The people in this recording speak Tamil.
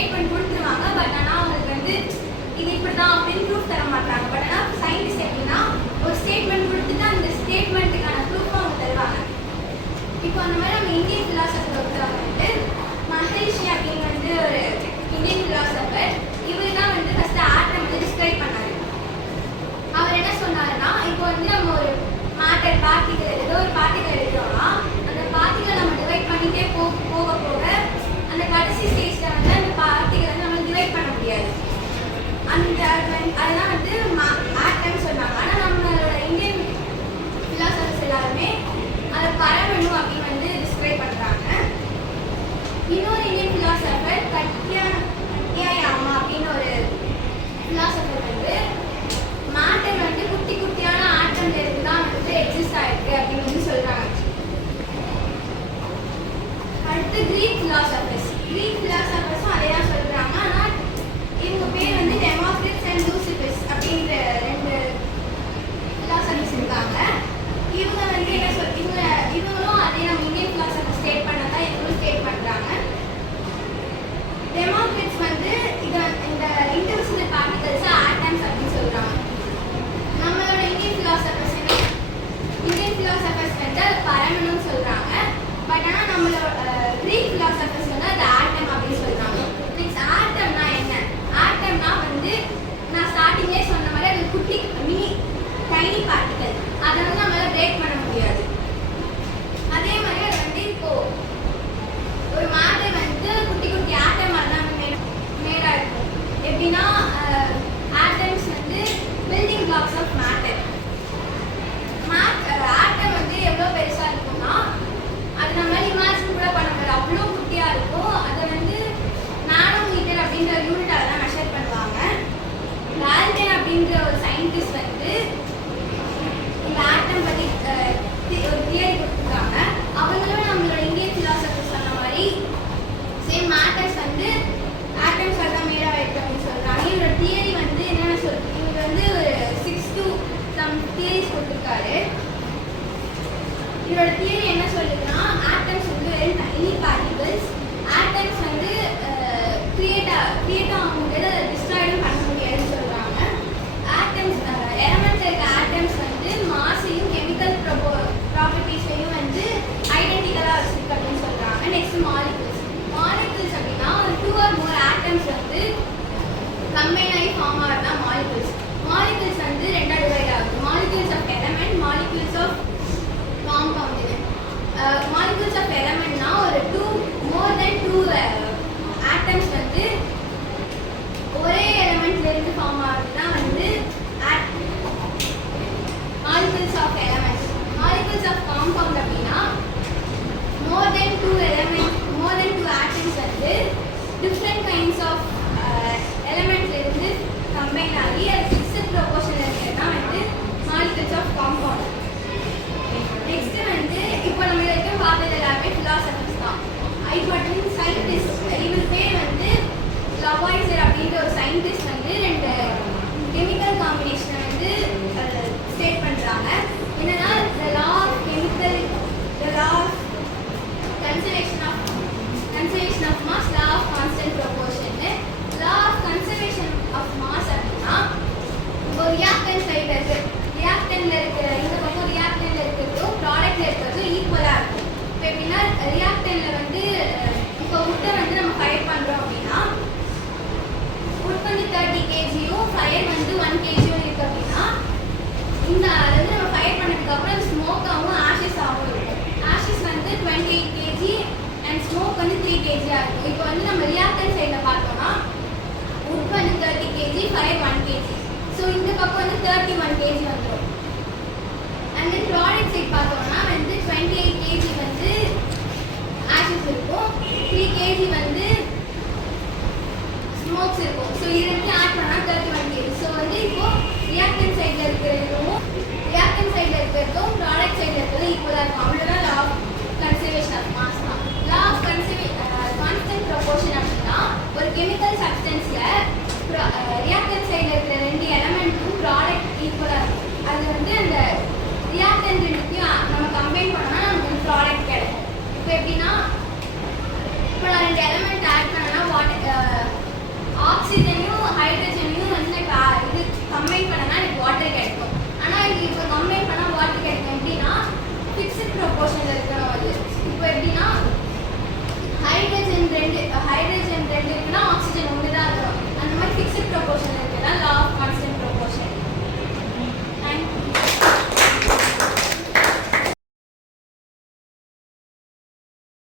ஸ்டேட்மெண்ட் கொடுத்துருவாங்க. பட் ஆனால் அவங்களுக்கு வந்து இது இப்படி தான் அப்படின்னு ப்ரூஃப் தர மாட்டாங்க. பட் ஆனால் சயின்டிஸ்ட் எப்படின்னா ஒரு ஸ்டேட்மெண்ட் கொடுத்துட்டு அந்த ஸ்டேட்மெண்ட்டுக்கான ப்ரூஃப் அவங்க தருவாங்க. இப்போ அந்த மாதிரி நம்ம இந்தியன் ஃபிலாசபர் ஒருத்தவங்க வந்து மகரிஷி அப்படின்னு வந்து ஒரு இந்தியன் ஃபிலாசபர். இவர் தான் வந்து ஃபர்ஸ்ட் ஆட்டம் வந்து டிஸ்கிரைப் பண்ணாரு. அவர் என்ன சொன்னாருன்னா, இப்போ வந்து நம்ம ஒரு மேட்டர் பார்ட்டிகல் ஏதோ ஒரு பார்ட்டிகல் எடுக்கிறோம்னா அந்த பார்ட்டிகல் நம்ம டிவைட் பண்ணிட்டே போக போக அந்த கடைசி ஸ்டேஜ்ல வந்து அந்த பார்ட்டிகல் வந்து நம்ம டிவைட் பண்ண முடியாது. அந்த அதெல்லாம் வந்து ஆட்டம் சொன்னாங்க. ஆனால் நம்மளோட இந்தியன் ஃபிலாசபர்ஸ் எல்லாருமே அதை பரமணு அப்படின்னு வந்து டிஸ்கிரைப் பண்றாங்க. இன்னொரு இந்தியன் ஃபிலாசபர் கட்யாயாமா அப்படின்னு ஒரு ஃபிலாசபர் வந்து மேட்டர் வந்து குட்டி குட்டியான ஆட்டம்ல இருந்து தான் வந்து எக்ஸிஸ்ட் ஆயிருக்கு அப்படின்னு வந்து சொல்றாங்க. அடுத்து கிரீக் ஃபிலாசபர்ஸும் அதே தான் சொல்றாங்க. ஆனால் இவங்க பேர் வந்து டெமோக்ரிட்ஸ் அண்ட் லூசிபஸ் அப்படின்ற ரெண்டு ஃபிலாசபர்ஸ் இருக்காங்க. இவங்க வந்து என்ன இவங்களும் அதே நம்ம இந்தியன் ஃபிலாசபர் ஸ்டேட் பண்ணதான் இவங்களும் ஸ்டேட் பண்றாங்க. டெமோக்ரிட்ஸ் வந்து இந்த இன்டிவிஜுவல் பார்ட்டிகல்ஸ் ஆட்டம்ஸ் அப்படின்னு சொல்றாங்க. நம்மளோட இந்தியன் ஃபிலாசபர்ஸ் வந்து அது பரமணுன்னு சொல்றாங்க. பட் ஆனால் நம்மளோட கிரீக் ஃபிலாசபர்ஸ் வந்து அது ஆட்டம் அப்படின்னு சொல்றாங்க. நெக்ஸ்ட் ஆட்டம்னா என்ன? ஆட்டம்னா வந்து நான் ஸ்டார்டிங்கே சொன்ன மாதிரி அது குட்டி மினி டைனி பார்ட்டிகல். அதை வந்து நம்மளால பிரேக் பண்ண முடியாது. அதே மாதிரி அது வந்து இப்போ ஒரு மேட்டர் வந்து குட்டி குட்டி ஆட்டம் மாதிரி தான் மேடா இருக்கும். எப்படின்னா ஆட்டம்ஸ் வந்து பில்டிங் பிளாக்ஸ் ஆஃப் மேட்டர். ஆட்டம் வந்து எவ்வளோ பெருசா இருக்கும்னா அது நம்மளால இமேஜின் கூட பண்ண முடியாது. அவ்வளோ குட்டியா இருக்கும். அதை வந்து நானோமீட்டர் அப்படின்ற யூனிட்டால தான் மெஷர் பண்ணுவாங்க. டால்டன் அப்படின்ற ஒரு சயின்டிஸ்ட் வந்து இந்த ஆட்டம் பத்தி ஒரு தியரி கொடுத்துருக்காங்க. அவங்களும் நம்மளோட இந்தியன் ஃபிலாசபர் சொன்ன மாதிரி சேம் மேட்டர்ஸ் வந்து ஆட்டம்ஸ் தான் மேடா இருக்கு அப்படின்னு சொல்றாங்க. இவரோட தியரி வந்து என்னென்ன இவர் வந்து ஒரு 6 to some தியரிஸ் கொடுத்துருக்காரு. இவரோட தியரி என்ன சொல்லுதுன்னா, ஆட்டம்ஸ் வந்து வெரி டைனி பார்ட்டிகல்ஸ். ஆட்டம்ஸ் வந்து கிரியேட் ஆக முடியாது, அதை டிஸ்ட்ராய்டும் பண்ண முடியாதுன்னு சொல்றாங்க. ஆட்டம்ஸ் எலமெண்ட்ஸ் இருக்க ஆட்டம்ஸ் வந்து மாஸையும் கெமிக்கல் ப்ராப்பர்ட்டிஸையும் வந்து ஐடென்டிக்கலாக வச்சிருக்கு அப்படின்னு சொல்றாங்க. நெக்ஸ்ட் மாலிகுல்ஸ் அப்படின்னா ஒரு 2 or more ஆட்டம்ஸ் வந்து கம்பைன் ஆகி ஃபார்ம் ஆகுதுன்னா மாலிகுல்ஸ் வந்து ரெண்டா டிவைட் ஆகுது. Molecules of element, molecules of compound. Molecules of எலமெண்ட்னா ஒரு more than 2 ஆட்டம்ஸ் வந்து ஒரே எலமெண்ட்ல இருந்து ஃபார்ம் ஆகுதுன்னா வந்து molecules of elements. Molecules of compound அப்படின்னா more than 2 ஆட்டம்ஸ் வந்து டிஃப்ரெண்ட் கைண்ட்ஸ் ஆஃப் எலமெண்ட்ல இருந்து கம்பைன் ஆகி அது ஃபிக்ஸட் ப்ரொபோர்ஷன்ல இருக்கிறது தான் வந்து மாலிகுல்ஸ் ஆஃப் காம்பவுண்ட். நெக்ஸ்ட் வந்து இப்போ நம்ம வரைக்கும் பார்த்தது எல்லாமே ஃபிலாசபர்ஸ் தான். இப்போ சயின்டிஸ்ட் இவர் பேர் வந்து லவாய்சர் அப்படின்ற ஒரு சயின்டிஸ்ட் வந்து 2 கெமிக்கல் காம்பினேஷனை வந்து ஸ்டேட் பண்றாங்க. என்னன்னா the law of conservation of mass, law of constant proportion. law of conservation of mass அப்படின்னா இப்போ ரியாக்டன்ட் சைடுல இருக்கு, ரியாக்டன்ட்ல இருக்கிற இந்த பக்கம் ரியாக்டன்ட்ல இருக்கிறதும் ப்ராடக்ட்ல இருக்கிறதும் ஈக்குவலா இருக்கும். இப்போ எப்படின்னா ரியாக்டன்ட்ல வந்து இப்போ உட்டை வந்து நம்ம ஃபயர் பண்றோம் அப்படின்னா உட் வந்து 30 kgயும் ஃபயர் வந்து 1 kgயும் இருக்கு அப்படின்னா இந்த அது வந்து நம்ம ஃபயர் பண்ணதுக்கு அப்புறம் ஸ்மோக்காகவும் ஆஷஸாகவும் இருக்கும். ஆஷஸ் வந்து 28 kg அண்ட் ஸ்மோக் வந்து 3 kg இருக்கும். இப்போ வந்து நம்ம ரியாக்டன்ட் சைடில் பார்த்தோம்னா உட் வந்து 30 kg, ஃபயர் 1 kg. ஸோ இந்த பக்கம் வந்து 31 kg வந்துடும். அண்ட் தென் ப்ராடக்ட் சைட் பார்த்தோம்னா வந்து 28 kg வந்து ஆஷஸ் இருக்கும், 3 kg வந்து ஸ்மோக்ஸ் இருக்கும். ஸோ இது ரெண்டு ஆட் பண்ணால் 31 kg. ஸோ வந்து இப்போ ரியாக்டன்ட் சைடில் இருக்கிறதும் ப்ராடக்ட் சைடில் இருக்கிறதும் ஈக்குவலாக இருக்கும். அவ்வளோதான் law of conservation of mass தான். லா ஆஃப் கான்ஸ்டன்ட் ப்ரொபோர்ஷன் அப்படின்னா ஒரு கெமிக்கல் சப்ஸ்டன்ஸில் ரியாக்டன்ட் சைடில் இருக்கிற 2 எலமெண்ட்டும் ப்ராடக்ட் ஈக்குவலாக இருக்கும். அது வந்து அந்த ரியாக்டன்ட் ரெண்டுத்தையும் நம்ம கம்பைன் பண்ணோம்னா நமக்கு ப்ராடக்ட் கிடைக்கும். இப்போ எப்படின்னா இப்போ நான் 2